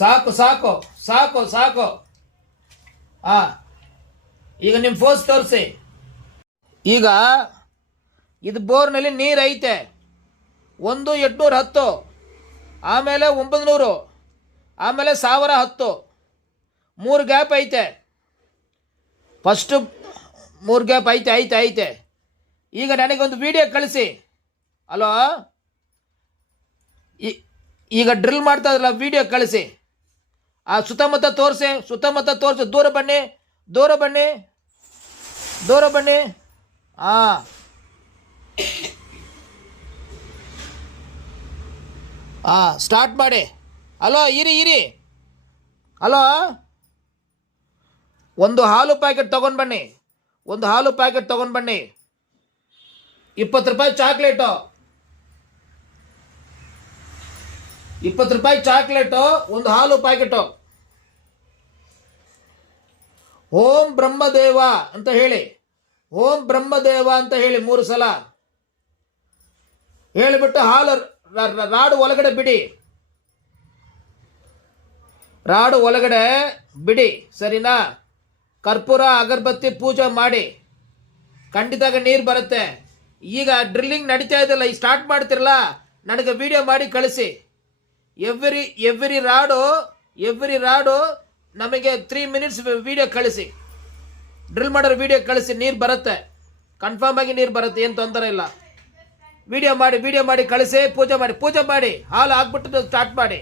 ಸಾಕು ಸಾಕು ಸಾಕು ಸಾಕು. ಈಗ ನಿಮ್ಮ ಫೋರ್ಸ್ ತೋರಿಸಿ. ಈಗ ಇದು ಬೋರ್ನಲ್ಲಿ ನೀರು ಐತೆ. 1,810, ಆಮೇಲೆ 900, ಆಮೇಲೆ 1010, 3 ಗ್ಯಾಪ್ ಐತೆ. ಫಸ್ಟು 3 ಗ್ಯಾಪ್ ಐತೆ. ಈಗ ನನಗೊಂದು ವಿಡಿಯೋ ಕಳಿಸಿ. ಅಲೋ, ಈಗ ಡ್ರಿಲ್ ಮಾಡ್ತಾ ಇದ್ರಲ್ಲ, ವಿಡಿಯೋ ಕಳಿಸಿ. ಆ ಸುತ್ತಮುತ್ತ ತೋರಿಸಿ. ದೂರ ಬನ್ನಿ. ಸ್ಟಾರ್ಟ್ ಮಾಡಿ. ಹಲೋ, ಇರಿ. ಹಲೋ, ಒಂದು ಹಾಲು ಪ್ಯಾಕೆಟ್ ತೊಗೊಂಡು ಬನ್ನಿ. 20 ರೂಪಾಯಿ ಚಾಕ್ಲೇಟು. 20 ರೂಪಾಯಿ ಚಾಕ್ಲೇಟು, ಒಂದು ಹಾಲು ಪ್ಯಾಕೆಟು. ಓಂ ಬ್ರಹ್ಮದೇವ ಅಂತ ಹೇಳಿ. 3 ಸಲ ಹೇಳಿಬಿಟ್ಟು ಹಾಲು ರಾಡು ಒಳಗಡೆ ಬಿಡಿ. ಸರಿನಾ? ಕರ್ಪೂರ ಅಗರಬತ್ತಿ ಪೂಜೆ ಮಾಡಿ. ಖಂಡಿತ ನೀರು ಬರುತ್ತೆ. ಈಗ ಡ್ರಿಲ್ಲಿಂಗ್ ನಡೀತಾ ಇದೆಯಲ್ಲ, ಈಗ ಸ್ಟಾರ್ಟ್ ಮಾಡ್ತಿರಲ್ಲ, ನನಗೆ ವಿಡಿಯೋ ಮಾಡಿ ಕಳಿಸಿ. ಎವ್ರಿ ರಾಡು ನಮಗೆ 3 ಮಿನಿಟ್ಸ್ ವಿಡಿಯೋ ಕಳಿಸಿ. ಡ್ರಿಲ್ ಮಾಡೋರು ವಿಡಿಯೋ ಕಳಿಸಿ. ನೀರು ಬರುತ್ತೆ, ಕನ್ಫರ್ಮ್ ಆಗಿ ನೀರು ಬರುತ್ತೆ, ಏನು ತೊಂದರೆ ಇಲ್ಲ. ವಿಡಿಯೋ ಮಾಡಿ ಕಳಿಸಿ. ಪೂಜೆ ಮಾಡಿ. ಹಾಲು ಹಾಕ್ಬಿಟ್ಟು ಸ್ಟಾರ್ಟ್ ಮಾಡಿ.